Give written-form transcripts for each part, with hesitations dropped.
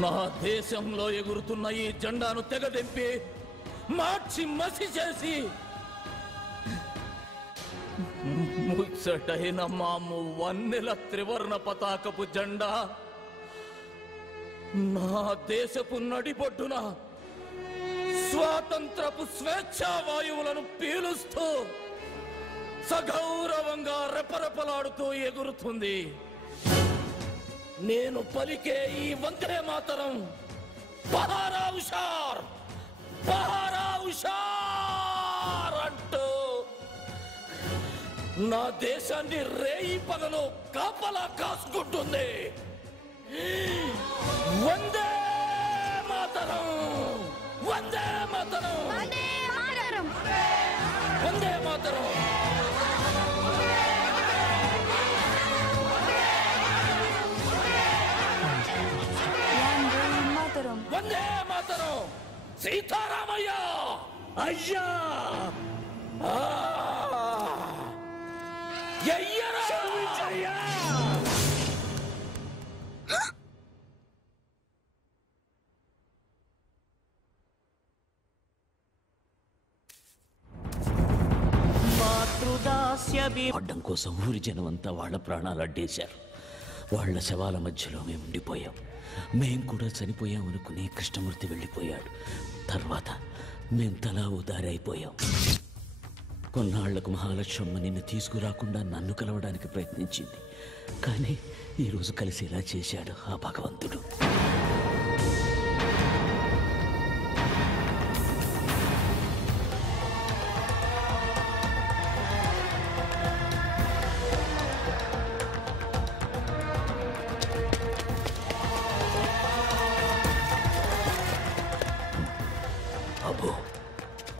నా దేశంలో ఎగురుతున్న ఈ జెండాను తెగదెంపి మార్చి మసి చేసి ముచ్చటైన మాము వన్నెల త్రివర్ణ పతాకపు జెండా నా దేశపు నడిబొడ్డున స్వాతంత్రపు స్వేచ్ఛా వాయువులను పీలుస్తూ సగౌరవంగా రెపరెపలాడుతూ ఎగురుతుంది. నేను పలికే ఈ వందే మాతరం బహారా హుషార్ బహారా హుషార్ అంటూ నా దేశాన్ని రేయి పగలు కాపలా కాసుకుంటుంది. వందే మాతరం వందే మాతరం వందే మాతరం. వందే మాతరం. సీతారామయ్య అయ్యా అయ్యా. అడ్డం కోసం ఊరి జనం అంతా వాళ్ళ ప్రాణాలు అడ్డేశారు. వాళ్ల శవాల మధ్యలో మేము ఉండిపోయాం. మేం కూడా చనిపోయాం అనుకుని కృష్ణమూర్తి వెళ్ళిపోయాడు. తర్వాత మేం తలా ఉదారైపోయాం. కొన్నాళ్లకు మహాలక్ష్మమ్మ నిన్ను తీసుకురాకుండా నన్ను కలవడానికి ప్రయత్నించింది. కానీ ఈరోజు కలిసేలా చేశాడు ఆ భగవంతుడు.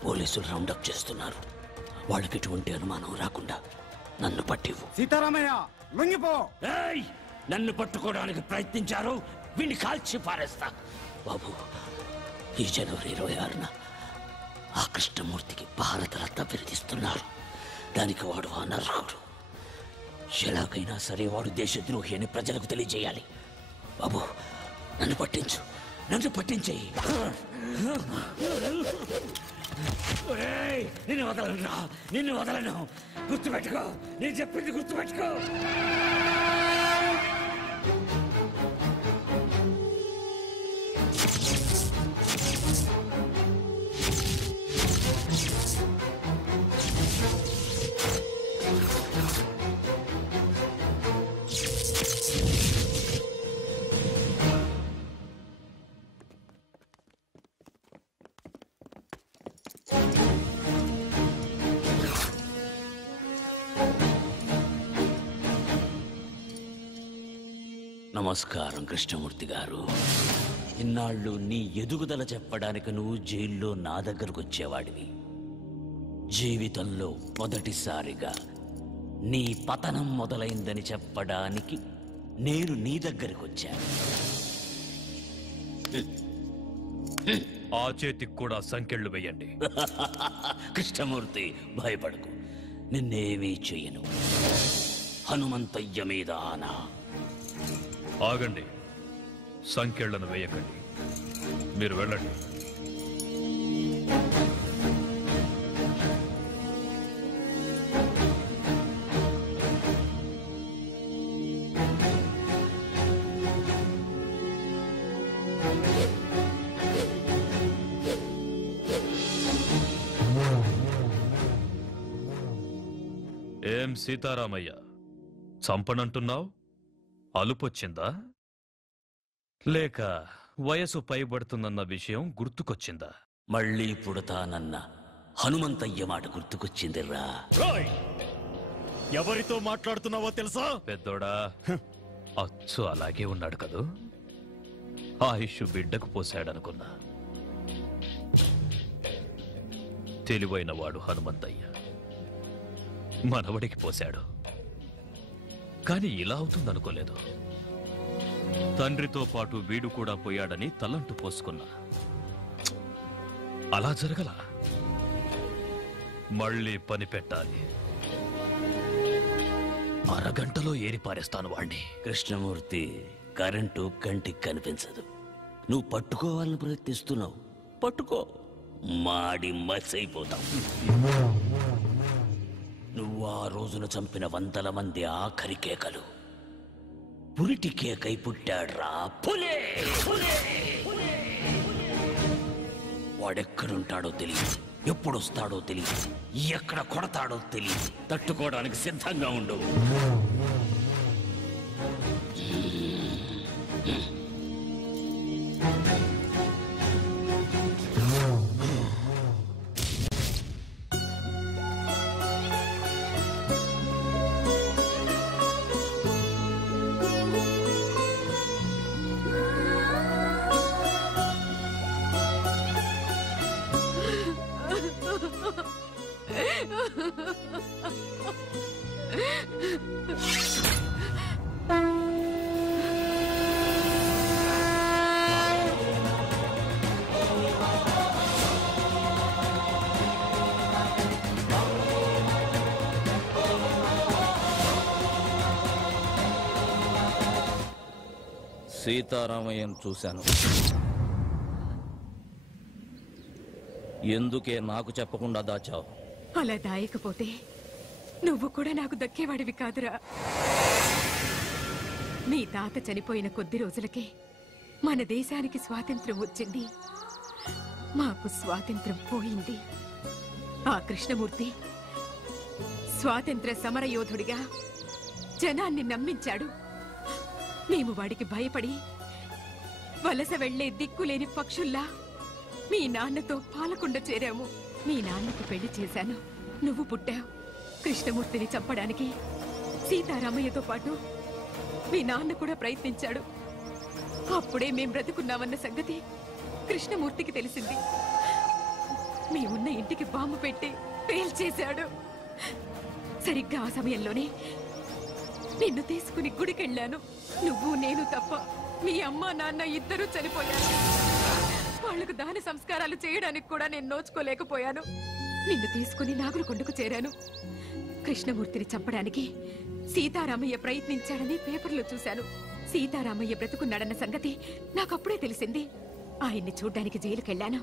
పోలీసులు రౌండప్ చేస్తున్నారు. వాళ్ళకి ఎటువంటి అనుమానం రాకుండా నన్ను పట్టివు. సీతారామయ్య లొంగిపో. నన్ను పట్టుకోవడానికి ప్రయత్నించారు, వీడిని కాల్చి పారేస్తా. బాబు, ఈ జనవరి 26న ఆ కృష్ణమూర్తికి భారతరత్న బిరుదిస్తున్నారు. దానికి వాడు అనర్హుడు. ఎలాగైనా సరే వాడు దేశద్రోహి అని ప్రజలకు తెలియజేయాలి. బాబు, నన్ను పట్టించు, నన్ను పట్టించేయి. నిన్ను వదలను, నిన్ను వదలను. గుర్తుపెట్టుకో, నేను చెప్పింది గుర్తుపెట్టుకో. నమస్కారం కృష్ణమూర్తి గారు. ఇన్నాళ్ళు నీ ఎదుగుదల చెప్పడానికి నువ్వు జైల్లో నా దగ్గరకు వచ్చేవాడివి. జీవితంలో మొదటిసారిగా నీ పతనం మొదలైందని చెప్పడానికి నేను నీ దగ్గరకు వచ్చాను. ఆ చేతికి కూడా సంకెళ్ళు వేయండి. కృష్ణమూర్తి, భయపడకు, నిన్నేమీ చెయ్యను. హనుమంతయ్య మీద ఆనా. ఆగండి, సంకెళ్లను వేయకండి, మీరు వెళ్ళండి. ఏం సీతారామయ్య, చంపనంటున్నావు? అలుపొచ్చిందా? లేక వయసు పైబడుతుందన్న విషయం గుర్తుకొచ్చిందా? మళ్ళీ పుడతానన్న హనుమంతయ్య మాట గుర్తుకొచ్చిందిరా. ఎవరితో మాట్లాడుతున్నావో తెలుసా? పెద్దోడా, అచ్చు అలాగే ఉన్నాడు కదూ. ఆయుష్ బిడ్డకు పోశాడనుకున్నా. తెలివైన వాడు హనుమంతయ్య మనవడికి పోశాడు. కాని ఇలా అవుతుందనుకోలేదు. తండ్రితో పాటు వీడు కూడా పోయాడని తలంటు పోసుకున్నా. అలా జరగల. మళ్ళీ పని పెట్టాలి. అరగంటలో ఏరి పారేస్తాను వాణ్ణి. కృష్ణమూర్తి, కరెంటు కంటికి కనిపించదు, నువ్వు పట్టుకోవాలని ప్రయత్నిస్తున్నావు. పట్టుకో, మాడి మసైపోతావు. నువ్వు ఆ రోజున చంపిన 100 మంది ఆఖరి కేకలు పురిటి కేకై పుట్టాడ్రా పులే. వాడెక్కడుంటాడో తెలియదు, ఎప్పుడొస్తాడో తెలియదు, ఎక్కడ కొడతాడో తెలియదు. తట్టుకోవడానికి సిద్ధంగా ఉండు. సీతారామయ్యను చూశాను. ఎందుకే నాకు చెప్పకుండా దాచావు? అలా దాయకపోతే నువ్వు కూడా నాకు దక్కేవాడివి కాదురా. మీ తాత చనిపోయిన కొద్ది రోజులకే మన దేశానికి స్వాతంత్రం వచ్చింది. మాకు స్వాతంత్రం పోయింది. ఆ కృష్ణమూర్తి స్వాతంత్ర సమరయోధుడిగా జనాన్ని నమ్మించాడు. మేము వాడికి భయపడి వలస వెళ్లే దిక్కులేని పక్షుల్లా మీ నాన్నతో పాలకుండ చేరాము. మీ నాన్నకు పెళ్లి చేశాను, నువ్వు పుట్టావు. కృష్ణమూర్తిని చంపడానికి సీతారామయ్యతో పాటు మీ నాన్న కూడా ప్రయత్నించాడు. అప్పుడే మేం బ్రతుకున్నామన్న సంగతి కృష్ణమూర్తికి తెలిసింది. మేమున్న ఇంటికి బాంబు పెట్టి పేల్చేశాడు. సరిగ్గా ఆ సమయంలోనే నిన్ను తీసుకుని గుడికెళ్ళాను. నువ్వు నేను తప్ప మీ అమ్మ నాన్న ఇద్దరూ చనిపోయారు. వాళ్లకు దాన సంస్కారాలు చేయడానికి కూడా నేను నోచుకోలేకపోయాను. నిన్ను తీసుకుని నాగులకొండకు చేరాను. కృష్ణమూర్తిని చంపడానికి సీతారామయ్య ప్రయత్నించాడని పేపర్లో చూశాను. సీతారామయ్య బ్రతుకున్నాడన్న సంగతి నాకప్పుడే తెలిసింది. ఆయన్ని చూడ్డానికి జైలుకెళ్ళాను.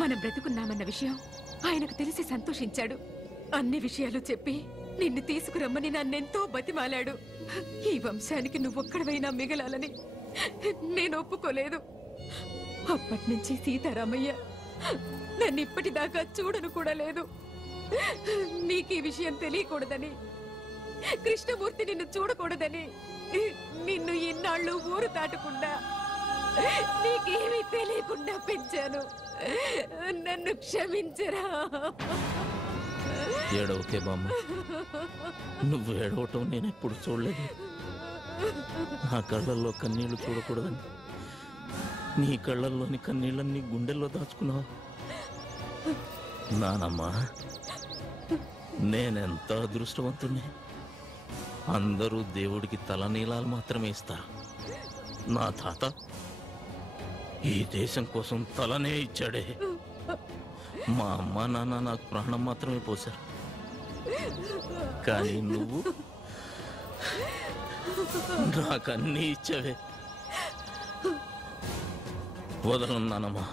మనం బ్రతుకున్నామన్న విషయం ఆయనకు తెలిసి సంతోషించాడు. అన్ని విషయాలు చెప్పి నిన్ను తీసుకురమ్మని నన్నెంతో బతిమాలాడు. ఈ వంశానికి నువ్వొక్కడవైనా మిగలాలని నేను ఒప్పుకోలేదు. అప్పటినుంచి సీతారామయ్య నన్ను ఇప్పటిదాకా చూడను కూడా లేదు. నీకు ఈ విషయం తెలియకూడదని, కృష్ణమూర్తి నిన్ను చూడకూడదని నిన్ను ఇన్నాళ్ళు ఊరు దాటకుండా నీకేమీ తెలియకుండా పెంచాను. నన్ను క్షమించరా. ఏడవకే బామ్మ, నువ్వు ఏడవటం నేను ఎప్పుడు చూడలేదు. నా కళ్ళల్లో కన్నీళ్లు చూడకూడదని నీ కళ్ళల్లోని కన్నీళ్ళని గుండెల్లో దాచుకున్నావు. నానమ్మా, నేనెంత అదృష్టవంతుణ్ణి. అందరూ దేవుడికి తలనీలాలు మాత్రమే ఇస్తారు. నా తాత ఈ దేశం కోసం తలనే ఇచ్చాడే. మా అమ్మ నాన్న నాకు ప్రాణం మాత్రమే పోశారు. కానీ నువ్వు నాకన్నీ ఇచ్చావే. వదలను నానమ్మా,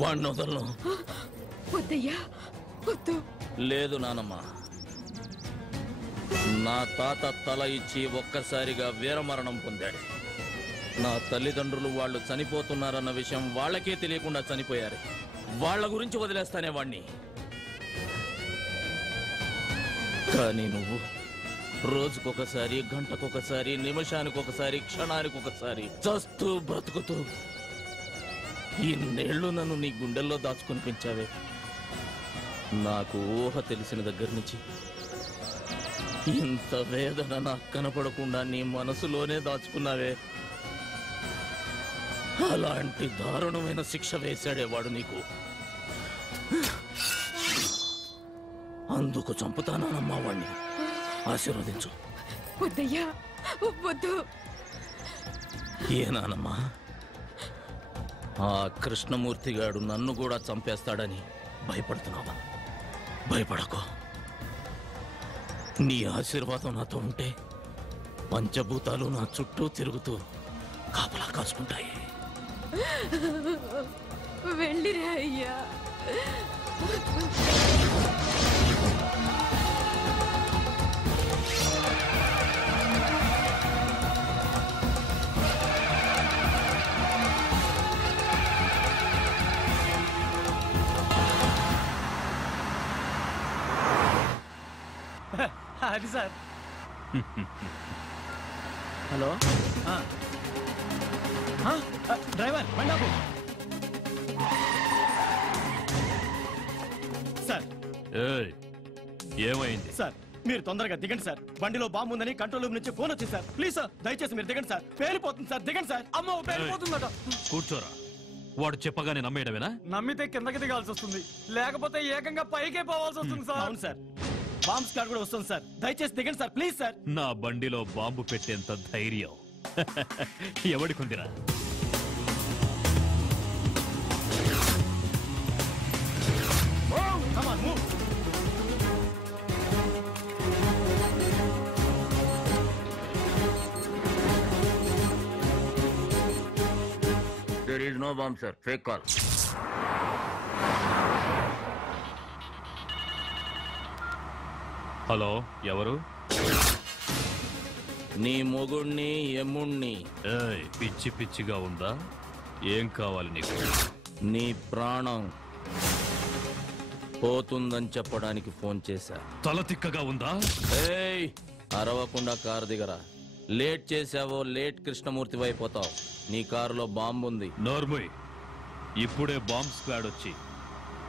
వాడిని వదలను. వద్దయ్యా, వద్దు. లేదు నానమ్మా, నా తాత తల ఇచ్చి ఒక్కసారిగా వీరమరణం పొందాడు. నా తల్లిదండ్రులు వాళ్ళు చనిపోతున్నారన్న విషయం వాళ్ళకే తెలియకుండా చనిపోయారు. వాళ్ళ గురించి వదిలేస్తానే వాణ్ణి. కానీ నువ్వు రోజుకొకసారి, గంటకొకసారి, నిమిషానికొకసారి, క్షణానికొకసారి చస్తూ బ్రతుకుతూ ఇన్నేళ్లు నన్ను నీ గుండెల్లో దాచుకుని పెంచావే. నాకు ఊహ తెలిసిన దగ్గర నుంచి ఇంత వేదన నాకు కనపడకుండా నీ మనసులోనే దాచుకున్నావే. అలాంటి దారుణమైన శిక్ష వేశాడేవాడు నీకు. అందుకు చంపుతానమ్మా వాణ్ణి. ఆశీర్వదించు. వద్దయ్యా, వద్దు. ఏనానమ్మా, ఆ కృష్ణమూర్తిగాడు నన్ను కూడా చంపేస్తాడని భయపడుతున్నావా? భయపడకో. నీ ఆశీర్వాదం నాతో ఉంటే పంచభూతాలు నా చుట్టూ తిరుగుతూ కాపలా కాసుకుంటాయి. వెళ్ళిరా అయ్యా. అది సార్. హలో డ్రైవర్ బండాపు సార్. ఏమైంది? సార్ మీరు తొందరగా దిగండి సార్. బండిలో బాంబు ఉందని కంట్రోల్ రూమ్ నుంచి ఫోన్ వచ్చింది సార్. ప్లీజ్ సార్ దయచేసి మీరు దిగండి సార్. పేలిపోతుంది సార్. దిగండి సార్. అమ్మో పేలిపోతుందట. కూర్చోరా. వాడు చెప్పగానే నమ్మేయడమేనా? నమ్మితే కిందకి దిగాల్సి వస్తుంది, లేకపోతే ఏకంగా పైకే పోవాల్సి వస్తుంది సార్. అవును సార్, బాంబ్ స్క్వాడ్ కూడా వస్తుంది సార్. దయచేసి దిగండి సార్ ప్లీజ్ సార్. నా బండిలో బాంబు పెట్టేంత ధైర్యం ఎవడికుందిరా? Come on, move. There is no bomb, sir. Fake call. Hello, ఎవరు? నీ మొగుణ్ణి ఎమ్ముణ్ణి. పిచ్చి పిచ్చిగా ఉందా? ఏం కావాలి నీకు? నీ ప్రాణం పోతుందని చెప్పడానికి ఫోన్ చేశా. తల తిక్కగా ఉందా? ఏయ్, అరవకుండా కారు దిగరా. లేట్ చేసావో లేట్ కృష్ణమూర్తి అయిపోతావు. నీ కారులో బాంబు ఉంది. నోర్ముయ్, ఇప్పుడే బాంబ్ స్క్వాడ్ వచ్చి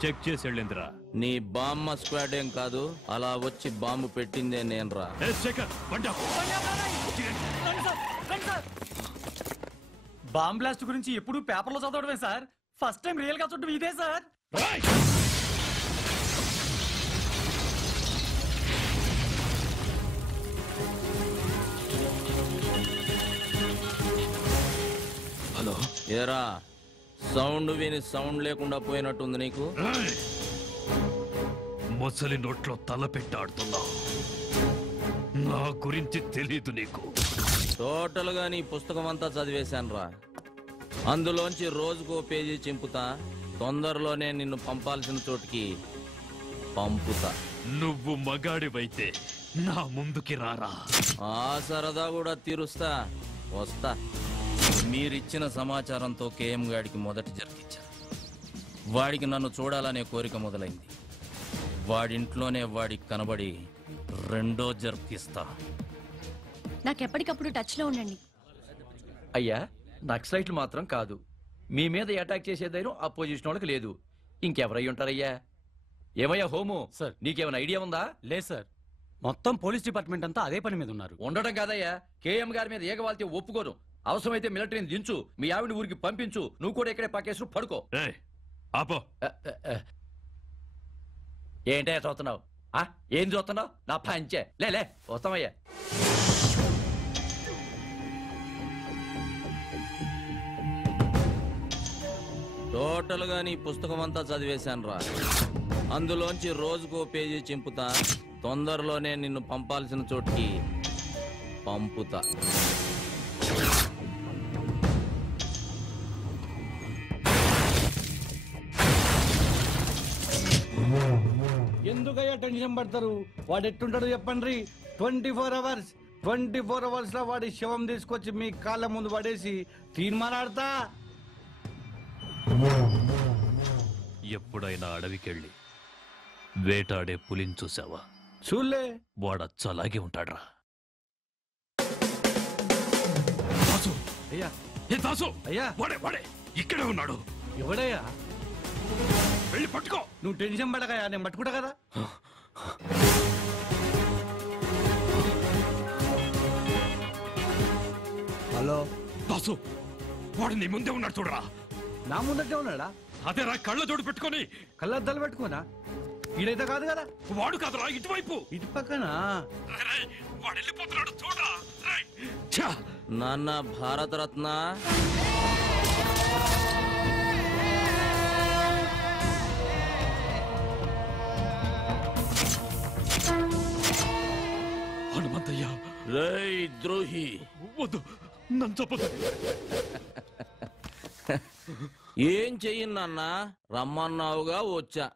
చెక్ చేసి వెళ్ళిందిరా. నీ బామ్మ స్క్వాడ్ ఏం కాదు, అలా వచ్చి బాంబు పెట్టిందే నేనురా. బాంబ్ బ్లాస్ట్ గురించి ఎప్పుడు పేపర్లో చదవడమే సార్. ఫస్ట్ టైం రియల్ గా చూడటం ఇదే సార్. హలో, ఏరా, సౌండ్ విని సౌండ్ లేకుండా పోయినట్టుంది నీకు. మొసలి నోట్లో తల పెట్టాడుతున్నా. నా గురించి తెలీదు నీకు. టోటల్ గా నీ పుస్తకం అంతా చదివేశాను రా. అందులోంచి రోజుకో పేజీ చింపుతా. తొందరలోనే నిన్ను పంపాల్సిన చోటుకి పంపుతా. నువ్వు మగాడివైతే నా ముందుకి రారా. ఆ సరదా కూడా తీరుస్తా. వస్తా. మీరిచ్చిన సమాచారంతో కేఎం గాడికి మొదటి జరిగించారు. వాడికి నన్ను చూడాలనే కోరిక మొదలైంది. వాడింట్లోనే వాడికి కనబడి రెండో జరిపిస్తా. నాకెప్పటికప్పుడు టచ్ లో ఉండండి. అయ్యా, నక్సలైట్లు మాత్రం కాదు, మీ మీద అటాక్ చేసే ధైర్యం అపోజిషన్ వాళ్ళకి లేదు. ఇంకెవరై ఉంటారయ్యా? ఏమయ్యా హోము, సార్ నీకేమైనా ఐడియా ఉందా? లేదు సార్, మొత్తం పోలీస్ డిపార్ట్మెంట్ అంతా అదే పని మీద ఉన్నారు. ఉండడం కాదయ్యా, కేఎం గారి మీద ఏగవాల్తే ఒప్పుకోను. అవసరమైతే మిలిటరీని దించు, మీ ఆవిడ ఊరికి పంపించు. నువ్వు కూడా ఇక్కడే పక్కేసు పడుకో. ఆపో. ఏంటయ్యా చూస్తున్నావు? ఏం చూస్తున్నావు? నా పంచే లే వస్తామయ్యా. టోటల్ గా నీ పుస్తకం అంతా చదివేశాను రా. అందులోంచి రోజుకో పేజీ చింపుతా. తొందరలోనే నిన్ను పంపాల్సిన చోటుకి పంపుతా. ఎందుకయ్యా టెన్షన్ పడతారు? వాడు ఎట్టుంటాడు చెప్పండి. 24 అవర్స్ లో వాడి శవం తీసుకొచ్చి మీ కాళ్ళ ముందు పడేసి తీర్మానాడతా. ఎప్పుడైనా అడవికెళ్ళి వేటాడే పులిని చూసావా? చూలే. వాడచ్చలాగే ఉంటాడ్రా. అయ్యా, దాసు, అయ్యా, వాడే ఇక్కడే ఉన్నాడు. ఎవడయ్యా? వెళ్ళి పట్టుకో. నువ్వు టెన్షన్ పడకయ్యా, నేను పట్టుకుంటా కదా. హలో దాసు, వాడు నీ ముందే ఉన్నాడు చూడరా. నా ముందటే ఉన్నాడా? అదేరా, కళ్ళ జోడు పెట్టుకొని. కళ్ళద్దాలు పెట్టుకోనా? ఈడైతే కాదు కదా. వాడు కాదురా, ఇటువైపు. ఇటు పక్కన. వాడు వెళ్ళిపోతున్నాడు చూడరా. నాన్న భారతరత్న. హనుమంతయ్య. రేయ్ ద్రోహి, వద్దు, నన్ను చెప్పదు. ఏం చెయ్యన్నా రమ్మన్నావుగా వచ్చా.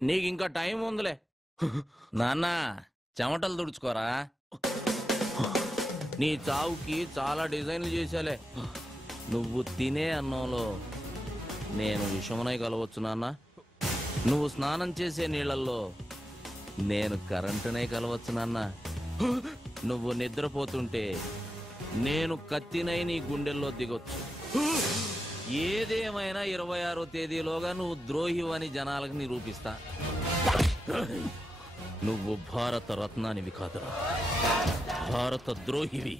నీకు ఇంకా టైం ఉందిలే. నాన్న చెమటలు తుడుచుకోరా. నీ చావుకి చాలా డిజైన్లు చేశాలే. నువ్వు తినే అన్నంలో నేను విషమునై కలవచ్చు నాన్న. నువ్వు స్నానం చేసే నీళ్ళల్లో నేను కరెంటునై కలవచ్చు నాన్న. నువ్వు నిద్రపోతుంటే నేను కత్తినై నీ గుండెల్లో దిగొచ్చు. ఏదేమైనా 26వ తేదీలోగా నువ్వు ద్రోహివని జనాలకు నిరూపిస్తా. నువ్వు భారత రత్నానివి కాదురా, భారత ద్రోహివి.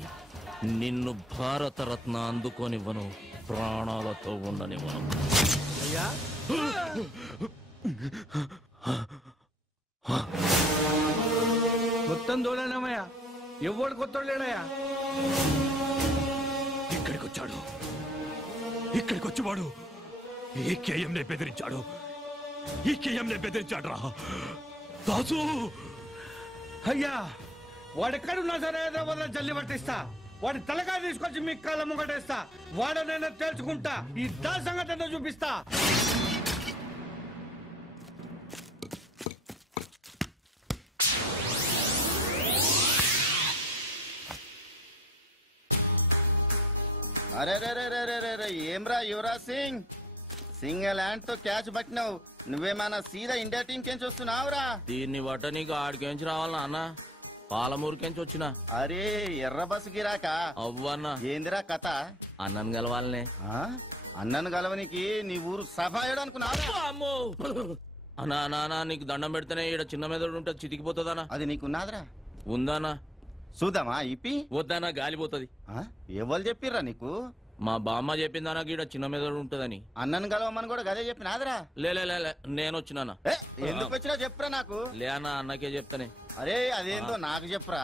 నిన్ను భారత రత్న అందుకోనివ్వను, ప్రాణాలతో ఉండనివ్వను. అయ్యా మొత్తం దూడనమయ్యా, ఎవడు కొత్త లేడయ్యా. ఇక్కడికి వచ్చాడు. ఇక్కడికి వచ్చేవాడు ఈ కేఎంనే బెదిరించాడు. ఈ కేఎంనే బెదిరించాడు రా దాసు. అయ్యా వాడెక్కడున్నా సరే హైదరాబాద్ లో జల్లి పట్టిస్తా. వాడి తలకాయ తీసుకొచ్చి మీ కాళ్ళ ముంగటేస్తా. వాడనైనా తేల్చుకుంటా. ఈ దా సంగతి చూపిస్తా. అరే రే రే రే రే రే రే ఏమ్రా యువరాజ్ సింగ్, సింగిల్ హ్యాండ్ తో క్యాచ్ పట్టినావు. నువ్వేమన్నా సీదా ఇండియా టీం కెంచి వస్తున్నావురా? దీన్ని బట్ట నీకు ఆడికెంచి రావాలన్నా అన్న? పాలమూరుకెంచి వచ్చిన. అరే ఎర్ర బస్సు గిరాక అవ్వన్నా. ఏందిరా కథ? అన్నను గెలవాలనే. అన్నను గలవనికి నీ ఊరు సఫాయడు అనుకున్నావు? అమ్మో అన్నా నానా, నీకు దండం పెడితేనే ఈడ చిన్న మెదడు ఉంటే చితికిపోతుందనా? అది నీకున్నాదిరా. ఉందానా? చూద్దామా ఇప్పి? వద్దానా, గాలిపోతుంది. ఎవరు చెప్పిర్రా నీకు? మా బామ్మ చెప్పిందానా గీడ చిన్న మెదడు ఉంటదని. అన్నను గలవమని కూడా గదే చెప్పినాదిరా. లే నేను వచ్చినానా. ఎందుకు వచ్చినా చెప్పురా నాకు. లేనా అన్నకే చెప్తానే. అరే అదేందో నాకు చెప్పురా.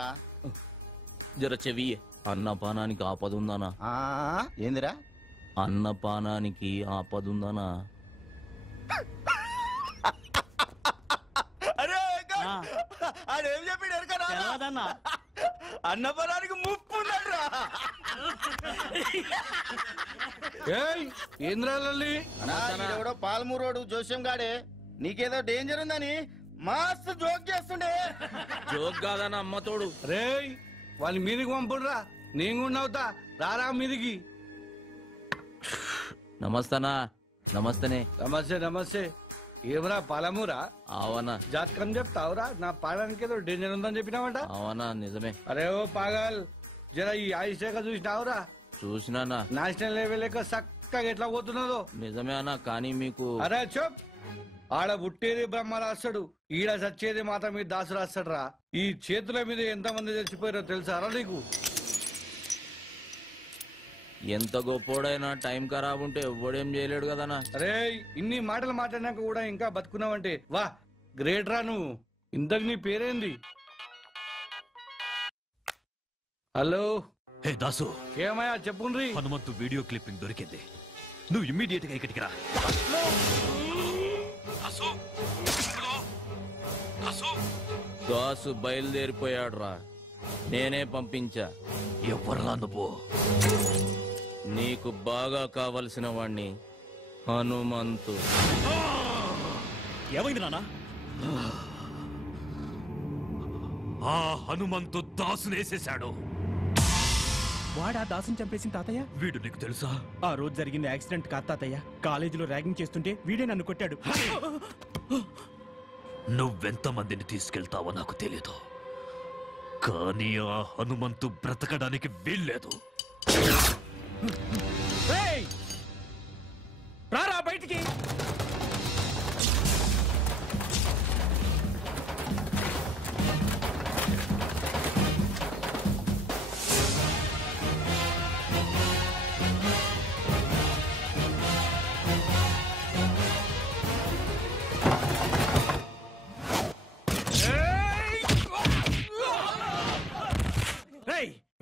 జర చెవి. అన్నపానానికి ఆపదుందానా? ఏందిరా? అన్నపానానికి ఆపదుందానా? అరే అదేం చెప్పాడు ఎరకనా? అన్నపరానికి ముప్పు ఉన్నాడురా. ఏంద్రాలెవడో పాల్మూరోడు జోస్యం గాడే నీకేదో డేంజర్ ఉందని మస్తు జోక్ చేస్తుండే. జోక్ కాదన్న అమ్మతోడు. రే వాళ్ళ మీదికి పంపుడురా, నేను కూడా అవుతా. రారా మీదికి. నమస్తనా. నమస్తనే. నమస్తే నమస్తే. ఏమరా పాలమూరా? అవనా. జాతకం చెప్తావురా? నా పాడానికి ఏదో డేంజర్ ఉందని చెప్పినావంట. అవనా నిజమే. అరే ఓ పాగల్, జర ఈ ఆయుషేఖ చూసినావురా? చూసినానా. నేషనల్ లెవెల్ చక్కగా ఎట్లా పోతున్నదో. నిజమే అన్న, కానీ మీకు. అరే చెప్. ఆడ పుట్టేది బ్రహ్మ రాస్తాడు, ఈడ చచ్చేది మాత్రం మీద దాసు రాస్తాడు రా. ఈ చేతుల మీద ఎంతమంది చచ్చిపోయారో తెలుసారా నీకు? ఎంత గొప్పోడైనా టైం ఖరాబ్ ఉంటే ఎవ్వడేం చేయలేడు కదనా. అరే ఇన్ని మాటలు మాట్లాడినాక కూడా ఇంకా బతుకున్నావంటే వా గ్రేట్ రా నువ్వు. ఇంతకు నీ పేరేంది? హలో. హే దాసు, ఏమయ్యా చెప్పుండ్రి. హనుమంతు వీడియో క్లిప్పింగ్ దొరికింది. నువ్వు ఇమ్మీడియట్ గా ఇక్కడికి రా. దాసు బయలుదేరిపోయాడు రా. నేనే పంపించా. ఎవర్రా నువ్వు? నీకు బాగా కావలసిన వాణ్ణి, హనుమంతు. ఏమైంది నాన్న? ఆ హనుమంతు దాసునేసేశాడు. వాడా దాసుని చంపేసిన తాతయ్య? వీడు నీకు తెలుసా? ఆ రోజు జరిగింది యాక్సిడెంట్ కాదు తాతయ్య. కాలేజీలో ర్యాగింగ్ చేస్తుంటే వీడే నన్ను కొట్టాడు. నువ్వెంతమందిని తీసుకెళ్తావో నాకు తెలీదు, కానీ ఆ హనుమంతు బ్రతకడానికి వీల్లేదు. రారా బయటికి.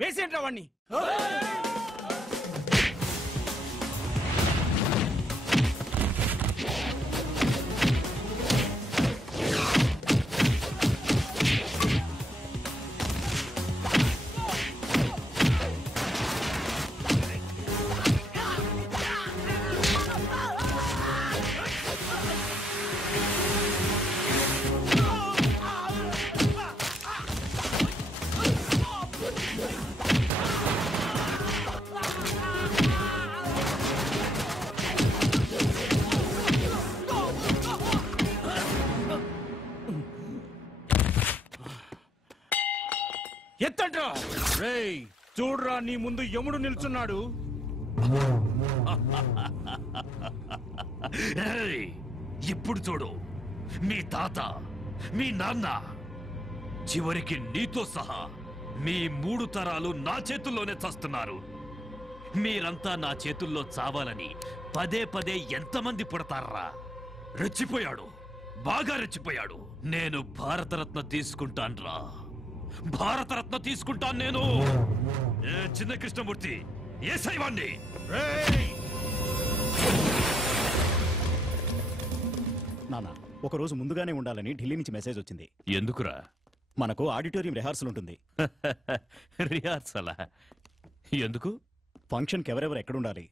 వేసేంట్రా వాణ్ణి. చూడరా నీ ముందు యముడు నిల్చున్నాడు. ఏయ్, ఇప్పుడు చూడు, మీ తాత, మీ నాన్న, చివరికి నీతో సహా మీ 3 తరాలు నా చేతుల్లోనే చస్తున్నారు. మీరంతా నా చేతుల్లో చావాలని పదే పదే ఎంతమంది పుడతారా? రెచ్చిపోయాడు, బాగా రెచ్చిపోయాడు. నేను భారతరత్న తీసుకుంటాన్రా, భారతరత్న తీసుకుంటాను నేను. ఏ చిన్న కృష్ణమూర్తి, ఏ శైవాణ్ణి? నాన్న, ఒక రోజు ముందుగానే ఉండాలని ఢిల్లీ నుంచి మెసేజ్ వచ్చింది. ఎందుకురా? మనకు ఆడిటోరియం రిహార్సల్ ఉంటుంది. రిహార్సలా? ఎందుకు? ఫంక్షన్కి ఎవరెవరు ఎక్కడుండాలి,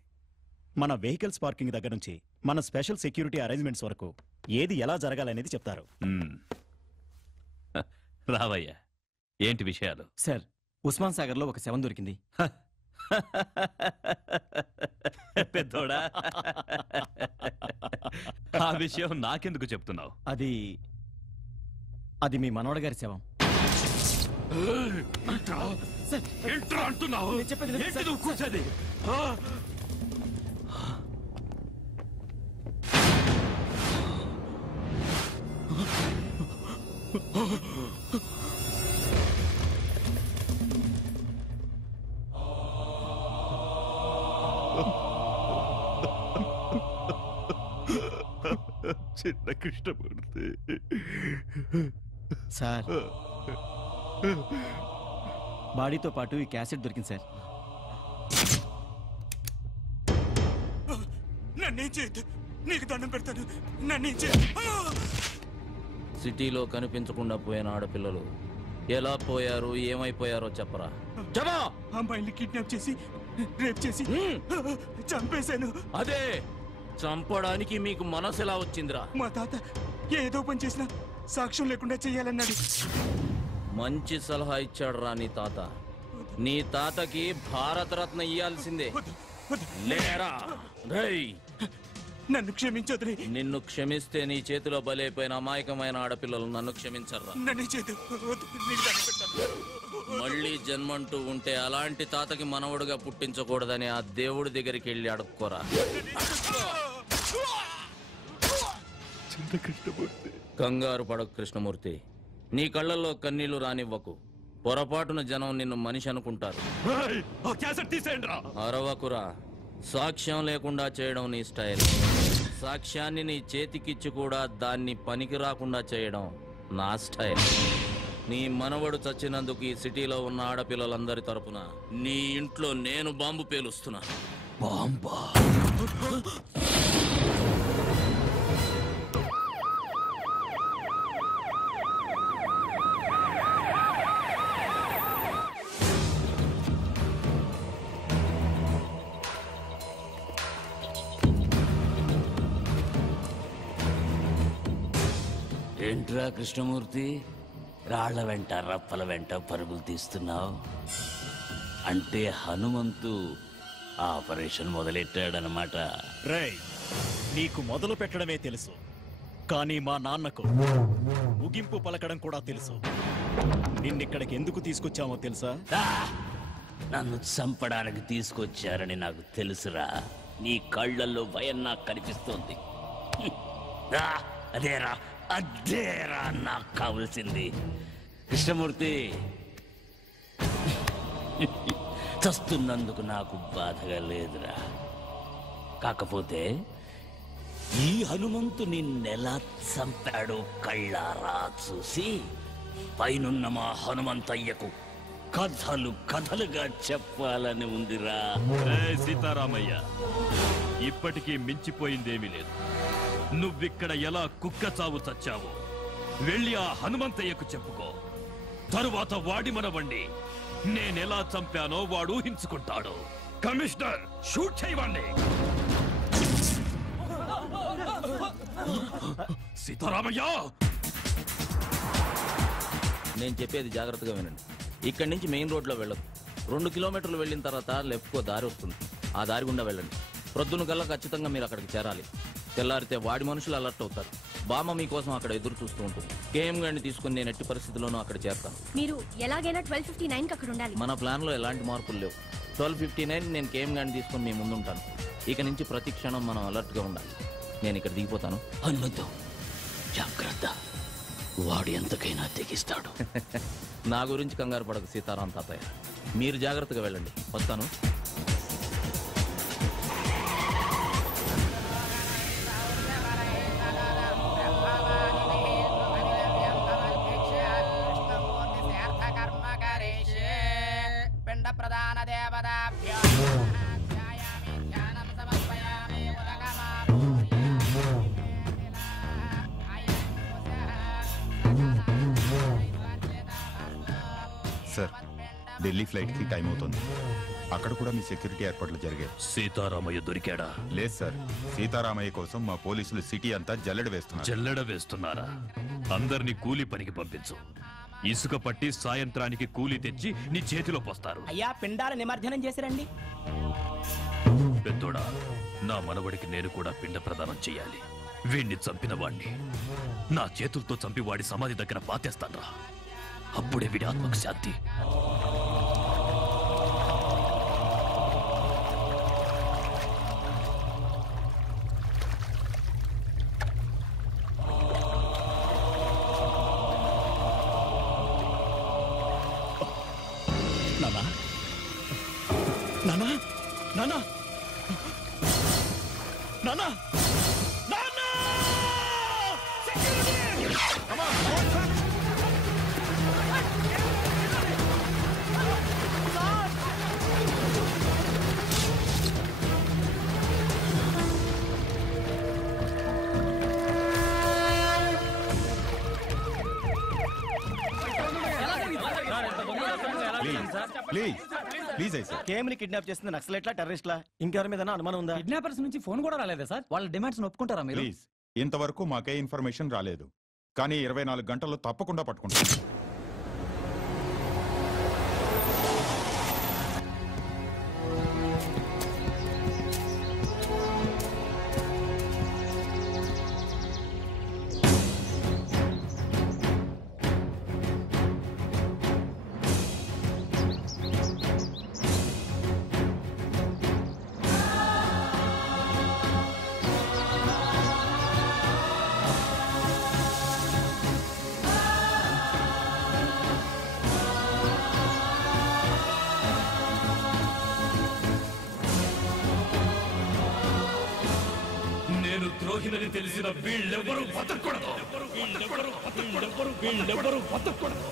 మన వెహికల్స్ పార్కింగ్ దగ్గర నుంచి మన స్పెషల్ సెక్యూరిటీ అరేంజ్మెంట్స్ వరకు ఏది ఎలా జరగాలనేది చెప్తారు. రావయ్యా, ఏంటి విషయాలు? సార్, ఉస్మాన్ సాగర్ లో ఒక శవం దొరికింది. పెద్దోడా, ఆ విషయం నాకెందుకు చెప్తున్నావు? అది మీ మనవడ గారి శవం. అంటున్నావు? ఏంటి నువ్వు కూర్చోది? చిన్న కృష్ణమూర్తి సార్, బాడీతో పాటు ఈ క్యాసెట్ దొరికింది సార్. నీకు దండం పెడతాను. సిటీలో కనిపించకుండా పోయిన ఆడపిల్లలు ఎలా పోయారు, ఏమైపోయారో చెప్పరా. అమ్మాయిని కిడ్నాప్ చేసి రేప్ చేసి చంపేశాను. అదే, చంపడానికి మీకు మనసు ఎలా వచ్చిందిరా? మా తాత ఏదో పని చేసినా సాక్ష్యం లేకుండా చెయ్యాలన్నాడు. మంచి సలహా ఇచ్చాడు రా నీ తాత. నీ తాతకి భారతరత్న ఇయ్యాల్సిందే. లేరా రేయ్, నన్ను క్షమించొద్దులే. నిన్ను క్షమిస్తే నీ చేతిలో బలైపోయిన అమాయకమైన ఆడపిల్లలు నన్ను క్షమించర్రా. మళ్ళీ జన్మంటూ ఉంటే అలాంటి తాతకి మనవడుగా పుట్టించకూడదని ఆ దేవుడి దగ్గరికి వెళ్ళి అడుక్కోరా. కంగారు పడకు కృష్ణమూర్తి, నీ కళ్ళల్లో కన్నీళ్లు రానివ్వకు. పొరపాటున జనం నిన్ను మనిషి అనుకుంటారు. అరవకురా, సాక్ష్యం లేకుండా చేయడం నీ స్టైల్. సాక్ష్యాన్ని నీ చేతికిచ్చి కూడా దాన్ని పనికి రాకుండా చేయడం నా స్టైల్. నీ మనవడు చచ్చినందుకు ఈ సిటీలో ఉన్న ఆడపిల్లలందరి తరపున నీ ఇంట్లో నేను బాంబు పేలుస్తున్నా. బాంబా? ఏంట్రా కృష్ణమూర్తి, రాళ్ల వెంట రప్పల వెంట పరుగులు తీస్తున్నావు? అంటే హనుమంతు ఆపరేషన్ మొదలెట్టాడనమాట. రేయ్, నీకు మొదలు పెట్టడమే తెలుసు, కానీ మా నాన్నకు ముగింపు పలకడం కూడా తెలుసు. నిన్నిక్కడికి ఎందుకు తీసుకొచ్చామో తెలుసా? నన్ను చంపడానికి తీసుకొచ్చారని నాకు తెలుసురా. నీ కళ్ళల్లో భయం నాకు కనిపిస్తోంది. అదేరా అదేరా నాకు కావలసింది. కృష్ణమూర్తి, చస్తున్నందుకు నాకు బాధగా లేదురా. కాకపోతే ఈ హనుమంతు నిన్నెలా చంపాడో కళ్ళారా చూసి పైనున్న మా హనుమంతయ్యకు కథలు కథలుగా చెప్పాలని ఉందిరా. సీతారామయ్య, ఇప్పటికీ మించిపోయిందేమీ లేదు. నువ్విక్కడ ఎలా కుక్క చావు చచ్చావో వెళ్ళి ఆ హనుమంతయ్యకు చెప్పుకో. తరువాత వాడి మనవండి నేనెలా చంపానో వాడు ఊహించుకుంటాడు. కమిషనర్, షూట్ చేయవండి. సీతారామయ్య, నేను చెప్పేది జాగ్రత్తగా వినండి. ఇక్కడి నుంచి మెయిన్ రోడ్లో వెళ్ళదు. 2 కిలోమీటర్లు వెళ్ళిన తర్వాత లెఫ్ట్కో దారి వస్తుంది. ఆ దారి గుండా వెళ్ళండి. ప్రొద్దున కల్లా ఖచ్చితంగా మీరు అక్కడికి చేరాలి. తెల్లారితే వాడి మనుషులు అలర్ట్ అవుతారు. బామ్మ మీకోసం అక్కడ ఎదురు చూస్తూ ఉంటుంది. కేఎం గారిని తీసుకుని నేను ఎట్టి పరిస్థితుల్లోనూ అక్కడ చేస్తాను. మీరు ఎలాగైనా 12:59 అక్కడ ఉండాలి. మన ప్లాన్లో ఎలాంటి మార్పులు లేవు. 12:59 నేను కేఎం గారిని తీసుకుని మీ ముందు ఉంటాను. ఇక నుంచి ప్రతి క్షణం మనం అలర్ట్గా ఉండాలి. నేను ఇక్కడ దిగిపోతాను. హనుమంతు జాగ్రత్త, వాడు ఎంతకైనా తెగిస్తాడు. నా గురించి కంగారు పడకు సీతారాం తాతయ్య, మీరు జాగ్రత్తగా వెళ్ళండి. వస్తాను. సార్, ఢిల్లీ ఫ్లైట్ కి టైం అవుతుంది. అక్కడ కూడా మీ సెక్యూరిటీ ఏర్పాట్లు జరిగాయి. సీతారామయ్య దొరికాడా? లేదు సార్, సీతారామయ్య కోసం మా పోలీసులు సిటీ అంతా జల్లెడ వేస్తున్నారు. జల్లెడ వేస్తున్నారా? అందరినీ కూలీ పనికి పంపించు. ఇసుక పట్టి సాయంత్రానికి కూలీ తెచ్చి నీ చేతిలో పోస్తారు. అయ్యా, పిండాల నిమజ్జనం చేసిరండి. పెద్దోడా, నా మనవడికి నేను కూడా పిండ ప్రదానం చెయ్యాలి. వీణ్ణి చంపిన వాణ్ణి నా చేతులతో చంపి వాడి సమాధి దగ్గర పాతేస్తాన్రా. అప్పుడే వీడి ఆత్మకు శాంతి. నానా నానా నానా నానా నానా ప్లీజ్ సార్. కేఎంని కిడ్నాప్ చేస్తుంది నక్సలైట్లా, టెర్రరిస్ట్లా, ఇంకెవరి మీద అనుమానం ఉందా? కిడ్నాపర్స్ నుంచి ఫోన్ కూడా రాలేదా సార్? వాళ్ళ డిమాండ్స్ ఒప్పుకుంటారా మీరు? ప్లీజ్, ఇంతవరకు మాకే ఇన్ఫర్మేషన్ రాలేదు, కానీ 24 గంటల్లో తప్పకుండా పట్టుకుంటాం. ద్రోహినని తెలిసిన వీళ్ళెవ్వరూ బతకూడదు. వీళ్ళెవ్వరూ బతకూడదు.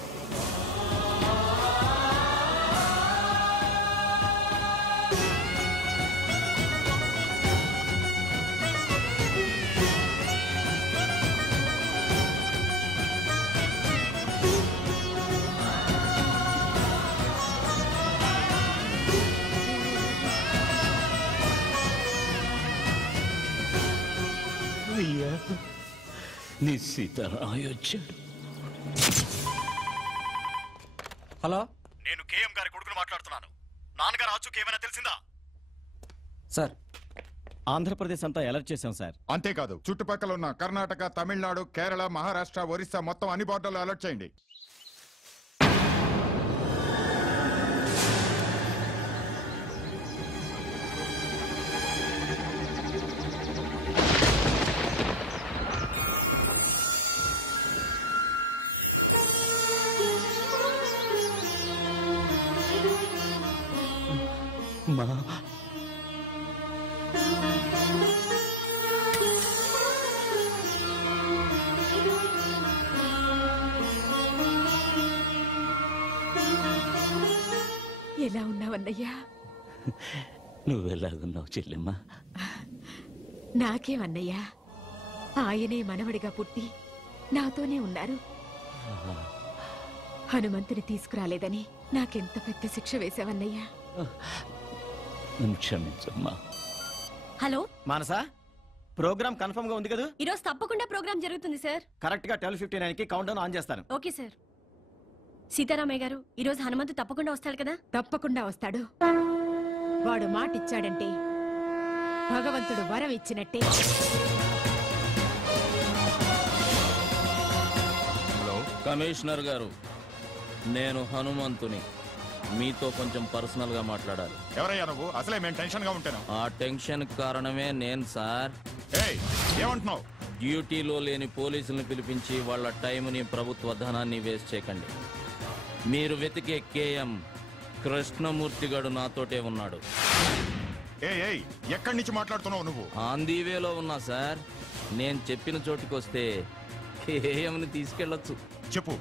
నీ సీతారామయ్య వచ్చాడు. హలో, నేను కేఎం గారి కొడుకును మాట్లాడుతున్నాను. నాన్నగారు ఆచూకీ ఏమైనా తెలిసిందా? సార్, ఆంధ్రప్రదేశ్ అంతా అలర్ట్ చేశాం సార్. అంతేకాదు, చుట్టుపక్కల ఉన్న కర్ణాటక, తమిళనాడు, కేరళ, మహారాష్ట్ర, ఒరిస్సా మొత్తం అన్ని బోర్డర్లు అలర్ట్ చేయండి. ఎలా ఉన్నావన్నయ్యా? నువ్వెలాగున్నావు చెల్లెమ్మా? నాకేమన్నయ్యా, ఆయనే మనవడిగా పుట్టి నాతోనే ఉన్నారు. హనుమంతుని తీసుకురాలేదని నాకెంత పెద్ద శిక్ష వేశావన్నయ్యా. నన్ను క్షమించమ్మా. హలో మానసా, ప్రోగ్రామ్ కన్ఫర్మ్ గా ఉంది కదా? ఈరోజు తప్పకుండా ప్రోగ్రామ్ జరుగుతుంది సార్. కరెక్ట్ గా 12:59 కి కౌంట్ డౌన్ ఆన్ చేస్తాను. Okay sir. సీతారామయ్య గారు, ఈరోజు హనుమంతు తప్పకుండా వస్తాడు కదా? తప్పకుండా వస్తాడు. వాడు మాటిచ్చాడంటే భగవంతుడు వరం ఇచ్చినట్టే. కమిషనర్ గారు, నేను హనుమంతుని. మీతో కొంచెం పర్సనల్ గా మాట్లాడాలి. ఎవరయ్యా నువ్వు? అసలే మేము టెన్షన్ గా ఉంటాను. ఆ టెన్షన్ కారణమే నేను సార్. ఏమంటున్నావు? డ్యూటీలో లేని పోలీసులను పిలిపించి వాళ్ళ టైంని, ప్రభుత్వ ధనాన్ని వేస్ట్ చేయకండి. మీరు వెతికే కేఎం కృష్ణమూర్తి గడు నాతోటే ఉన్నాడు. ఎక్కడి నుంచి మాట్లాడుతున్నావు నువ్వు? ఆన్ ది వేలో ఉన్నా సార్. నేను చెప్పిన చోటుకొస్తే కేఎంని తీసుకెళ్ళొచ్చు. చెప్పు.